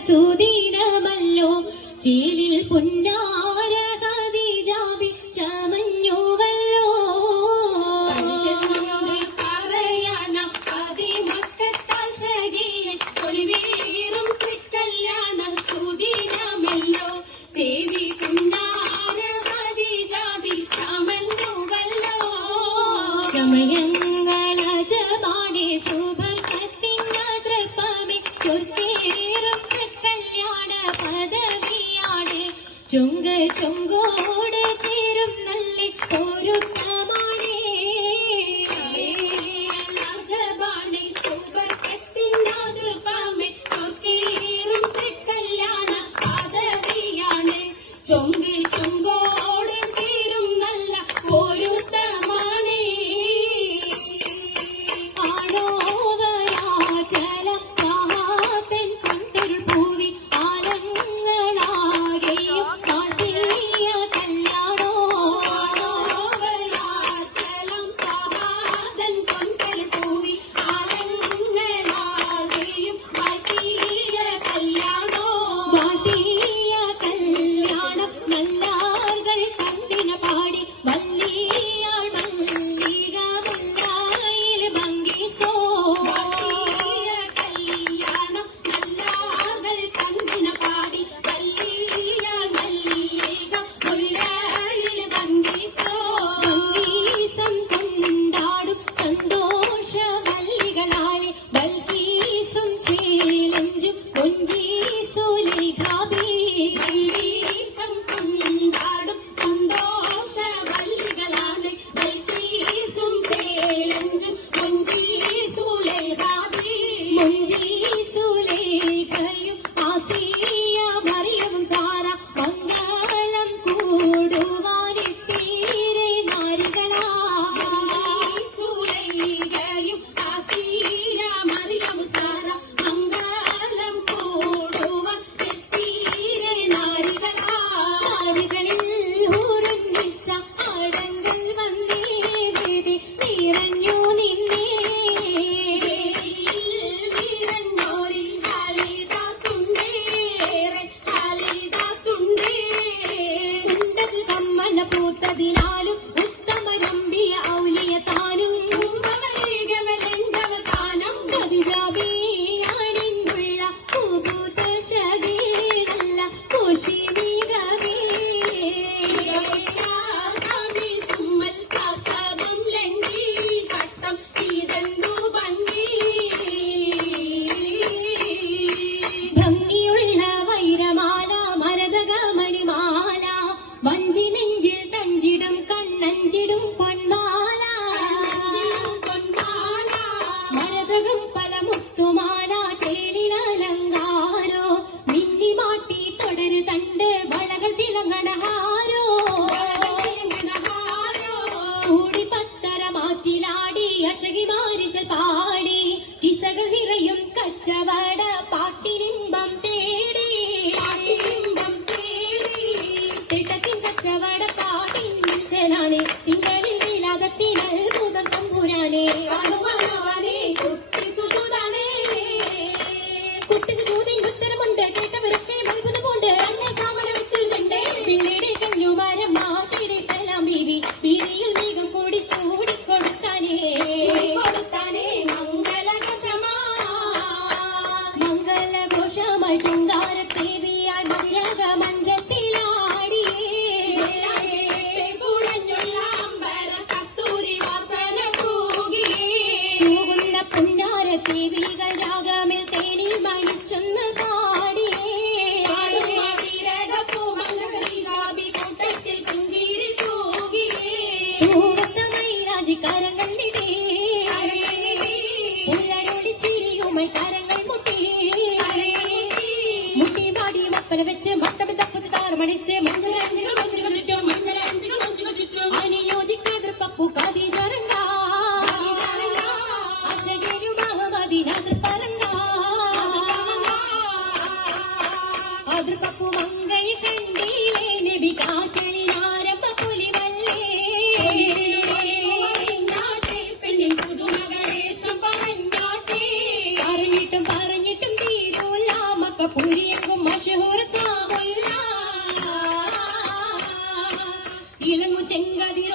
സുദീനമല്ലോ ചേലിൽ പുന്നാര ഖദീജാബി ചമഞ്ഞുവല്ലോ പറയാന അതിമക്കത്തശകിയിൽ ഒലിവേറും കല്യാണ സുദീനമല്ലോ ദേവി പുന്നാര ഖദീജാബി ചമഞ്ഞുവല്ലോ ചമയങ്ങളജമാണേ സുബർക്കത്തിൻ്റെ തൃപ്പമേ ചൊർക്കേറും പദവിയാണ് ചുങ്ക ചുങ്കോട് ചേരും നല്ല പൊരുത്തമാണേ കല്യാണ പദവിയാണ് ചുങ്ക ചുങ്കോട് ചേരും നല്ല പൊരുത്തമാണേ ആണോ വരാറ്റലം പൂത്തതിനാലും ഉത്തമരമ്പിയ ഔലിയ താനും ഖദീജാബിയാണിന്നുള്ള പൂപൂത്ത ശകീരല്ല കോശിമികവേ ഭംഗിയുള്ള വൈരമാല മരതകമണിമാല വഞ്ചി നെഞ്ചിൽ തഞ്ചിടും കണ്ണഞ്ചിടും പൊന്മാല മരതകം പല മുത്തുമാല ചേലിലലങ്കാരോ മിന്നിമാട്ടി തുടരു തണ്ട് വളകൾ തിളങ്ങണഹാരോ കൂടി പത്തര മാറ്റിലാടി അശകി മാരിശൽ പാടി കിസകൾ നിറയും കച്ചവട പാട്ടിനിമ്പം തേടി കച്ചവട പാടിനാണ് തിങ്കളിൽ നീലാകത്തിൽ അത്ഭുതം തമ്പുരാനെ കുട്ടിസുതൂതിൻ ഉത്തരമുണ്ട് കേട്ടവരൊക്കെ അത്ഭുതമുണ്ട് പിന്നീട് കല്ലുമാരം മാറ്റിടെ സലാം ബീവി ബീവിയിൽ വേഗം കൂടി ചൂടിക്കൊടുത്താനേ മംഗളഘോഷമായി ചങ്കാരത്തേവിയാൾ മതിരക മഞ്ചത്തിലാടിയേ ദേവികൾ രാഗമിൽ തേനി മണിച്ചൊന്ന് പാടിയേ കരങ്ങളിടേ പുല്ലരൊളി ചിരിയുമായി കരങ്ങൾ മുട്ടി മുട്ടി പാടി മപ്പല വെച്ച് മട്ടം തപ്പച്ച് താറമണിച്ച് അനുയോജിക്കാതെ പപ്പു ഖദീജറങ്ക പപ്പു മങ്കൈ കണ്ടില്ലേ നബി കാറ്റലിനാരംഭ പുലിവല്ലേ പെണ്ണിൻ പുതുമകളേശം പറഞ്ഞാട്ടെ പറഞ്ഞിട്ടും തീരൂല മക്ക പുരിയ എങ്കും മഷഹൂർ താ കൊല്ല ഇളങ്ങു ചെങ്കതിർ